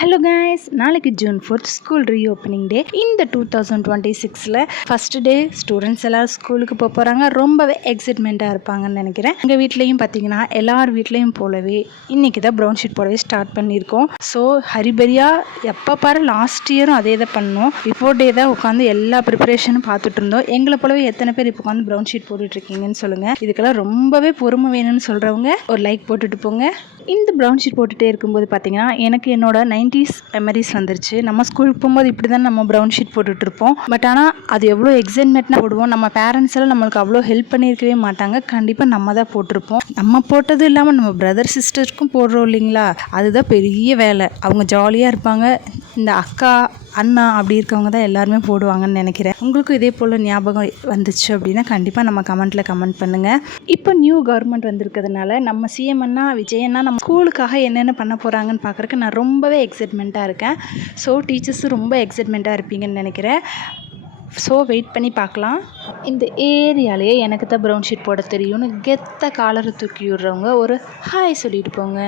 Hello guys, நாளைக்கு June 4th school reopening டே. இந்த 2026ல் first day students எல்லோரும் ஸ்கூலுக்கு போக போகிறாங்க. ரொம்பவே எக்ஸைட்மெண்ட்டாக இருப்பாங்கன்னு நினைக்கிறேன். எங்கள் வீட்லேயும் பார்த்தீங்கன்னா எல்லார் வீட்லேயும் போலவே இன்றைக்கி தான் ப்ரௌன் ஷீட் போடவே ஸ்டார்ட் பண்ணியிருக்கோம். ஸோ ஹரிபரியாக எப்போ பாரு லாஸ்ட் இயரும் அதே தான் பண்ணோம். பிஃபோர் டே தான் உட்காந்து எல்லா ப்ரிப்பரேஷனும் பார்த்துட்டு இருந்தோம். எங்களை போலவே எத்தனை பேர் இப்போ உட்காந்து ப்ரௌன் ஷீட் போட்டுட்ருக்கீங்கன்னு சொல்லுங்கள். இதுக்கெல்லாம் ரொம்பவே பொறுமை வேணும்னு சொல்கிறவங்க ஒரு லைக் போட்டுட்டு போங்க. இந்த ப்ரௌன் ஷீட் போட்டுகிட்டே இருக்கும்போது பார்த்தீங்கன்னா எனக்கு என்னோட 90s மெமரிஸ் வந்துருச்சு. நம்ம ஸ்கூலுக்கு போகும்போது இப்படி தான் நம்ம ப்ரௌன் ஷீட் போட்டுட்ருப்போம். பட் ஆனால் அது எவ்வளோ எக்ஸைட்மெண்ட்டாக போடுவோம். நம்ம பேரண்ட்ஸ் எல்லாம் நம்மளுக்கு அவ்வளோ ஹெல்ப் பண்ணியிருக்கவே மாட்டாங்க. கண்டிப்பாக நம்ம தான் போட்டிருப்போம். நம்ம போட்டது இல்லாமல் நம்ம பிரதர் சிஸ்டருக்கும் போடுறோம் இல்லைங்களா, அதுதான் பெரிய வேலை. அவங்க ஜாலியாக இருப்பாங்க. இந்த அக்கா அண்ணா அப்படி இருக்கவங்க தான் எல்லாருமே போடுவாங்கன்னு நினைக்கிறேன். உங்களுக்கும் இதே போல் ஞாபகம் வந்துச்சு அப்படின்னா கண்டிப்பாக நம்ம கமெண்ட்டில் கமெண்ட் பண்ணுங்கள். இப்போ நியூ கவர்மெண்ட் வந்திருக்கிறதுனால நம்ம சிஎம் அண்ணா விஜய் அண்ணா நம்ம ஸ்கூலுக்காக என்னென்ன பண்ண போகிறாங்கன்னு பார்க்குறக்கு நான் ரொம்பவே எக்ஸைட்மெண்ட்டாக இருக்கேன். ஸோ டீச்சர்ஸும் ரொம்ப எக்ஸைட்மெண்ட்டாக இருப்பீங்கன்னு நினைக்கிறேன். ஸோ வெயிட் பண்ணி பார்க்கலாம். இந்த ஏரியாலேயே எனக்கு தான் ப்ரௌன் ஷீட் போட தெரியும்னு கெத்த காலரை தூக்கி விடுறவங்க ஒரு ஹாய் சொல்லிட்டு போங்க.